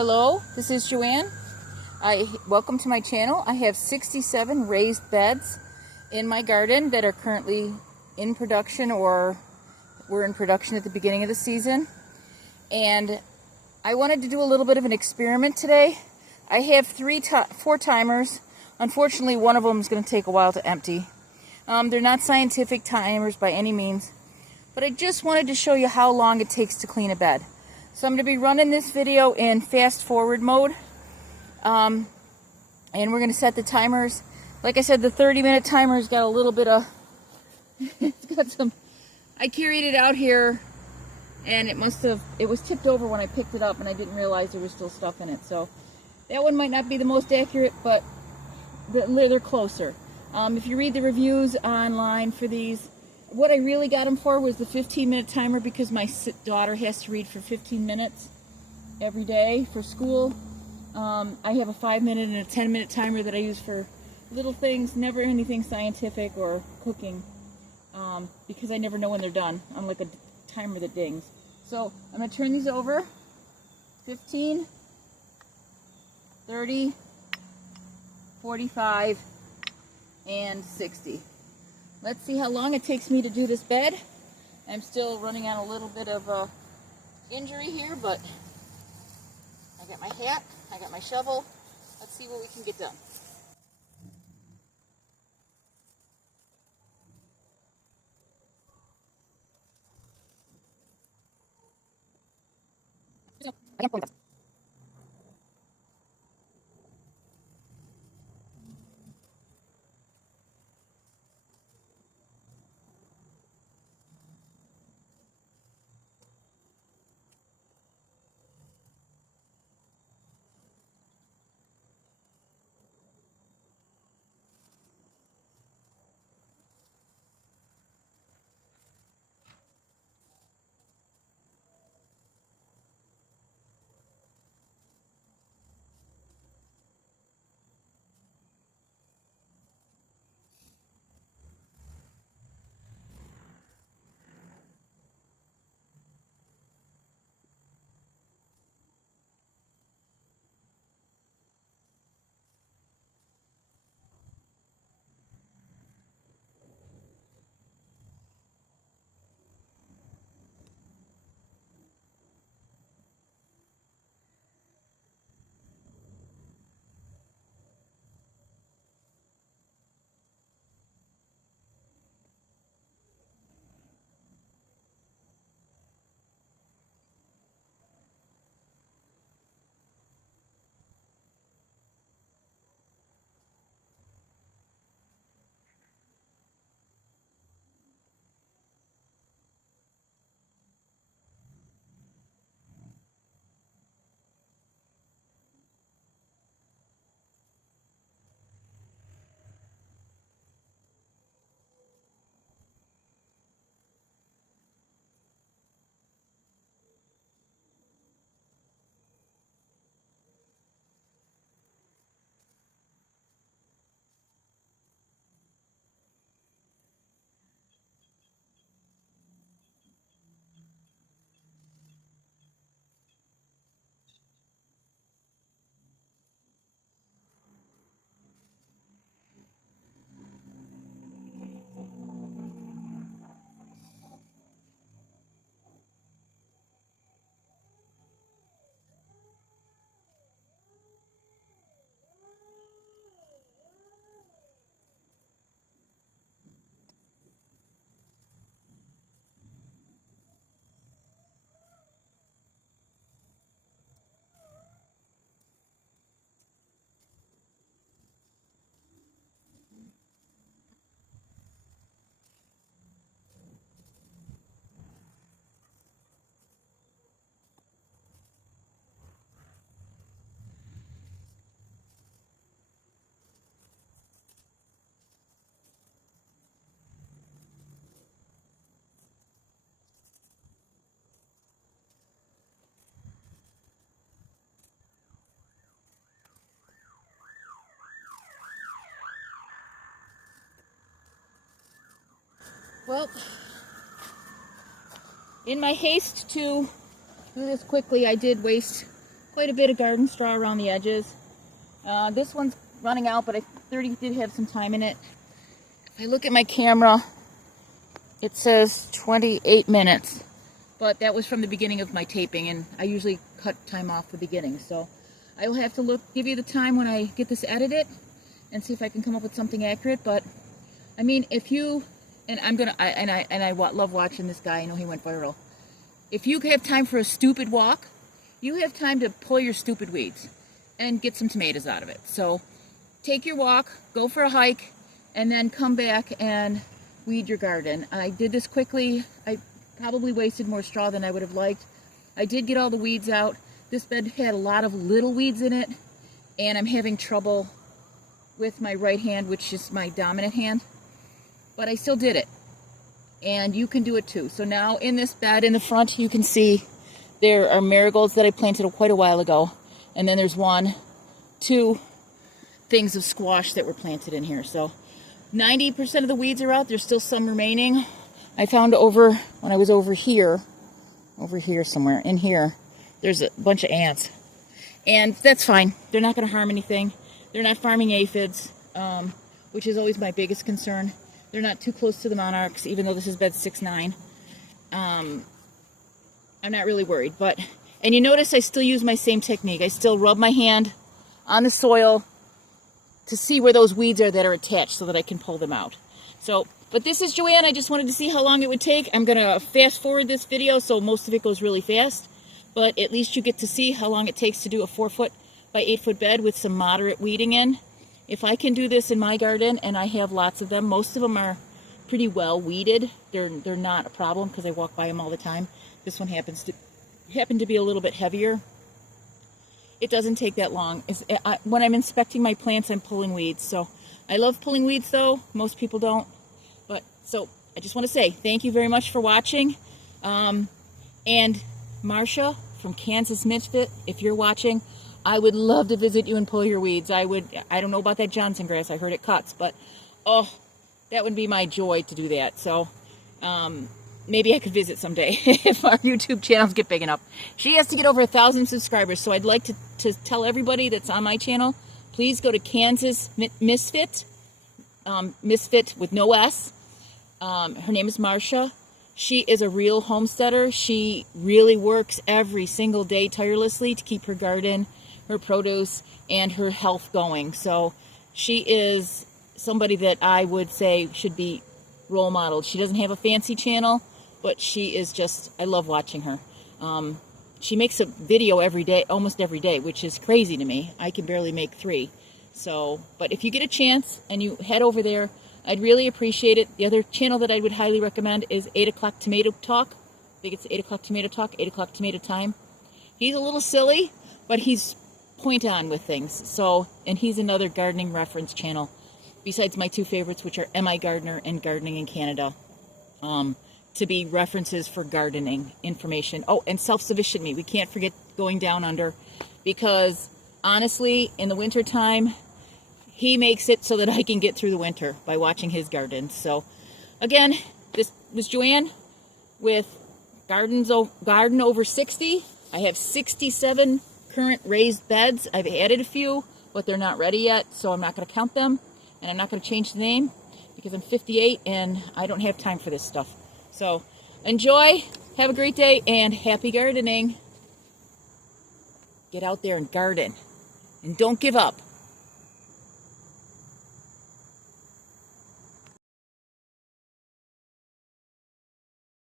Hello, this is Joanne. Welcome to my channel. I have 67 raised beds in my garden that are currently in production or were in production at the beginning of the season. And I wanted to do a little bit of an experiment today. I have four timers. Unfortunately, one of them is going to take a while to empty. They're not scientific timers by any means, but I just wanted to show you how long it takes to clean a bed. So I'm going to be running this video in fast forward mode, and we're going to set the timers. Like I said, the 30-minute timer's got a little bit of, it's got some, I carried it out here and it was tipped over when I picked it up and I didn't realize there was still stuff in it. So that one might not be the most accurate, but they're closer. If you read the reviews online for these, what I really got them for was the 15-minute timer, because my daughter has to read for 15 minutes every day for school. I have a 5-minute and a 10-minute timer that I use for little things, never anything scientific or cooking, because I never know when they're done. I'm like a timer that dings. So I'm going to turn these over. 15, 30, 45, and 60. Let's see how long it takes me to do this bed. I'm still running on a little bit of injury here, but I got my hat, I got my shovel. Let's see what we can get done. Well, in my haste to do this quickly, I did waste quite a bit of garden straw around the edges. This one's running out, but I 30 did have some time in it. If I look at my camera, it says 28 minutes, but that was from the beginning of my taping, and I usually cut time off the beginning, so I will have to give you the time when I get this edited and see if I can come up with something accurate. But I mean, if you, and I love watching this guy. I know he went viral. If you have time for a stupid walk, you have time to pull your stupid weeds and get some tomatoes out of it. So take your walk, go for a hike, and then come back and weed your garden. I did this quickly. I probably wasted more straw than I would have liked. I did get all the weeds out. This bed had a lot of little weeds in it, and I'm having trouble with my right hand, which is my dominant hand, but I still did it, and you can do it too. So now in this bed in the front, you can see there are marigolds that I planted quite a while ago, and then there's 2 things of squash that were planted in here. So 90% of the weeds are out. There's still some remaining. I found when I was over here somewhere in here, there's a bunch of ants, and that's fine. They're not going to harm anything. They're not farming aphids, which is always my biggest concern. They're not too close to the monarchs, even though this is bed 6-9. I'm not really worried, and you notice I still use my same technique. I still rub my hand on the soil to see where those weeds are that are attached so that I can pull them out. So, but this is Joanne. I just wanted to see how long it would take. I'm going to fast forward this video so most of it goes really fast, but at least you get to see how long it takes to do a 4-foot by 8-foot bed with some moderate weeding in. If I can do this in my garden, and I have lots of them, most of them are pretty well weeded. They're not a problem because I walk by them all the time. This one happened to be a little bit heavier. It doesn't take that long. When I'm inspecting my plants, I'm pulling weeds. So I love pulling weeds, though. Most people don't. But so I just want to say thank you very much for watching. And Marcia from Kansas Misfit, if you're watching, I would love to visit you and pull your weeds. I don't know about that Johnson grass. I heard it cuts, but oh, that would be my joy to do that. So maybe I could visit someday if our YouTube channels get big enough. She has to get over 1,000 subscribers, so I'd like to tell everybody that's on my channel, please go to Kansas Misfit, Misfit with no S. Her name is Marcia. She is a real homesteader. She really works every single day tirelessly to keep her garden, her produce, and her health going. So she is somebody that I would say should be role modeled. She doesn't have a fancy channel, but she is just, I love watching her. She makes a video every day, almost every day, which is crazy to me. I can barely make 3. So, but if you get a chance and you head over there, I'd really appreciate it. The other channel that I would highly recommend is 8 O'Clock Tomato Talk. I think it's 8 O'Clock Tomato Talk, 8 O'Clock Tomato Time. He's a little silly, but he's point on with things. So, and he's another gardening reference channel, besides my 2 favorites, which are M.I. Gardener and Gardening in Canada, to be references for gardening information. Oh, and Self-Sufficient Me. We can't forget Going Down Under, because honestly, in the wintertime, he makes it so that I can get through the winter by watching his gardens. So, again, this was Joanne with Garden Over 60. I have 67 current raised beds. I've added a few, but they're not ready yet, so I'm not going to count them. And I'm not going to change the name because I'm 58 and I don't have time for this stuff. So, enjoy, have a great day, and happy gardening. Get out there and garden. And don't give up.